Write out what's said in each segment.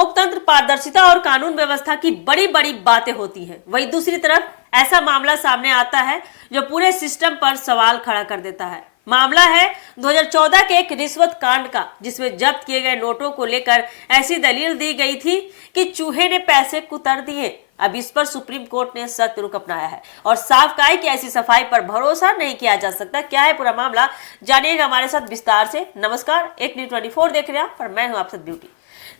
लोकतंत्र, पारदर्शिता और कानून व्यवस्था की बड़ी बड़ी बातें होती हैं, वहीं दूसरी तरफ ऐसा मामला सामने आता है जो पूरे सिस्टम पर सवाल खड़ा कर देता है। मामला है 2014 के एक रिश्वत कांड का, जिसमें जब्त किए गए नोटों को लेकर ऐसी दलील दी गई थी कि चूहे ने पैसे कुतर दिए। अब इस पर सुप्रीम कोर्ट ने सख्त रुख अपनाया है और साफ कहा है कि ऐसी सफाई पर भरोसा नहीं किया जा सकता। क्या है पूरा मामला, जानिएगा हमारे साथ विस्तार से। नमस्कार, एक न्यूज़ 24 देख रहे हैं और मैं हूं आप सब ब्यूटी।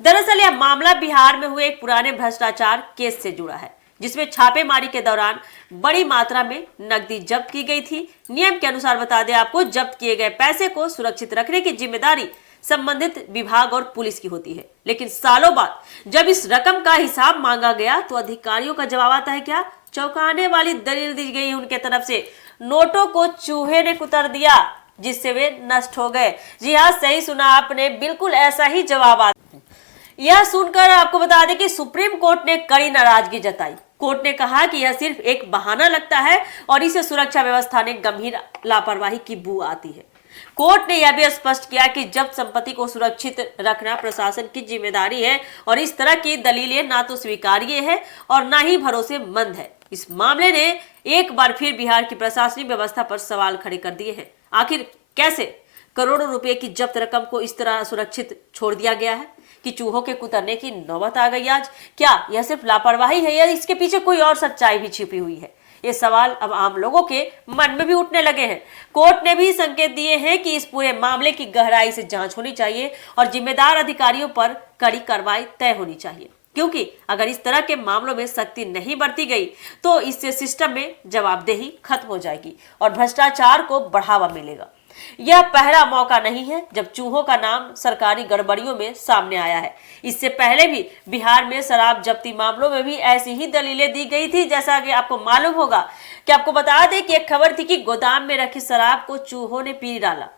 दरअसल यह मामला बिहार में हुए एक पुराने भ्रष्टाचार केस से जुड़ा है, जिसमें छापेमारी के दौरान बड़ी मात्रा में नकदी जब्त की गई थी। नियम के अनुसार बता दें आपको, जब्त किए गए पैसे को सुरक्षित रखने की जिम्मेदारी संबंधित विभाग और पुलिस की होती है। लेकिन सालों बाद जब इस रकम का हिसाब मांगा गया तो अधिकारियों का जवाब आता है क्या? चौंकाने वाली दलील दी गई उनके तरफ से, नोटों को चूहे ने कुतर दिया जिससे वे नष्ट हो गए। जी हाँ, सही सुना आपने, बिल्कुल ऐसा ही जवाब आता। यह सुनकर आपको बता दें कि सुप्रीम कोर्ट ने कड़ी नाराजगी जताई। कोर्ट ने कहा कि यह सिर्फ एक बहाना लगता है और इसे सुरक्षा व्यवस्था ने गंभीर लापरवाही की बू आती है। कोर्ट ने यह भी स्पष्ट किया कि जब संपत्ति को सुरक्षित रखना प्रशासन की जिम्मेदारी है और इस तरह की दलीलें ना तो स्वीकार्य है और ना ही भरोसेमंद है। इस मामले ने एक बार फिर बिहार की प्रशासनिक व्यवस्था पर सवाल खड़े कर दिए हैं। आखिर कैसे करोड़ों रुपए की जब्त रकम को इस तरह सुरक्षित छोड़ दिया गया है कि चूहों के कुतरने की नौबत आ गई आज? क्या यह सिर्फ लापरवाही है या इसके पीछे कोई और सच्चाई भी छिपी हुई है? ये सवाल अब आम लोगों के मन में भी उठने लगे हैं। कोर्ट ने भी संकेत दिए हैं कि इस पूरे मामले की गहराई से जांच होनी चाहिए और जिम्मेदार अधिकारियों पर कड़ी कार्रवाई तय होनी चाहिए, क्योंकि अगर इस तरह के मामलों में सख्ती नहीं बरती गई तो इससे सिस्टम में जवाबदेही खत्म हो जाएगी और भ्रष्टाचार को बढ़ावा मिलेगा। यह पहला मौका नहीं है जब चूहों का नाम सरकारी गड़बड़ियों में सामने आया है। इससे पहले भी बिहार में शराब जब्ती मामलों में भी ऐसी ही दलीलें दी गई थी। जैसा कि आपको मालूम होगा कि आपको बता दें कि एक खबर थी कि गोदाम में रखी शराब को चूहों ने पी डाला।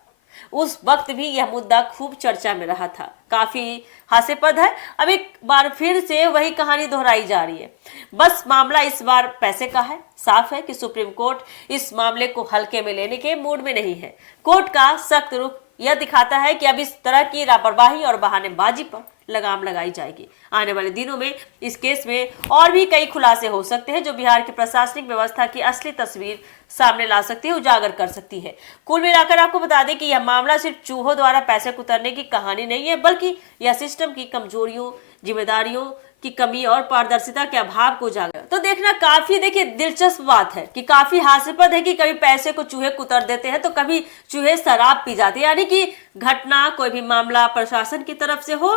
उस वक्त भी यह मुद्दा खूब चर्चा में रहा था। काफी हास्यास्पद है। अब एक बार फिर से वही कहानी दोहराई जा रही है। बस मामला इस बार पैसे का है। साफ है कि सुप्रीम कोर्ट इस मामले को हल्के में लेने के मूड में नहीं है। कोर्ट का सख्त रुख यह दिखाता है कि अब इस तरह की लापरवाही और बहानेबाजी पर लगाम लगाई जाएगी। आने वाले दिनों में इस केस में और भी कई खुलासे हो सकते हैं जो बिहार की प्रशासनिक व्यवस्था की असली तस्वीर सामने ला सकती है, उजागर कर सकती है। कुल मिलाकर आपको बता दें कि यह मामला सिर्फ चूहों द्वारा पैसे कुतरने की कहानी नहीं है, बल्कि यह सिस्टम की कमजोरियों, जिम्मेदारियों की कमी और पारदर्शिता के अभाव को उजागर। तो देखना काफी देखिए दिलचस्प बात है कि काफी हास्यास्पद है कि कभी पैसे को चूहे कुतर देते हैं तो कभी चूहे शराब पी जाते हैं। यानी कि घटना, कोई भी मामला प्रशासन की तरफ से हो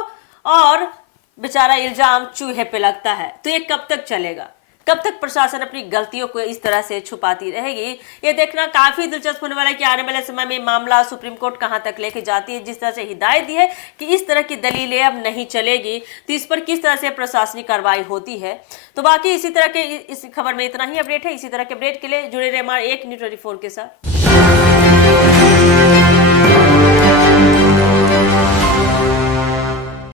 और बेचारा इल्जाम चूहे पे लगता है, तो ये कब तक चलेगा? कब तक प्रशासन अपनी गलतियों को इस तरह से छुपाती रहेगी? ये देखना काफी दिलचस्प होने वाला है कि आने वाले समय में मामला सुप्रीम कोर्ट कहां तक लेके जाती है। जिस तरह से हिदायत दी है कि इस तरह की दलीलें अब नहीं चलेगी, तो इस पर किस तरह से प्रशासनिक कार्रवाई होती है। तो बाकी इसी तरह के इस खबर में इतना ही अपडेट है। इसी तरह के अपडेट के लिए जुड़े रहे हमारे एक न्यूज़ 24 के साथ।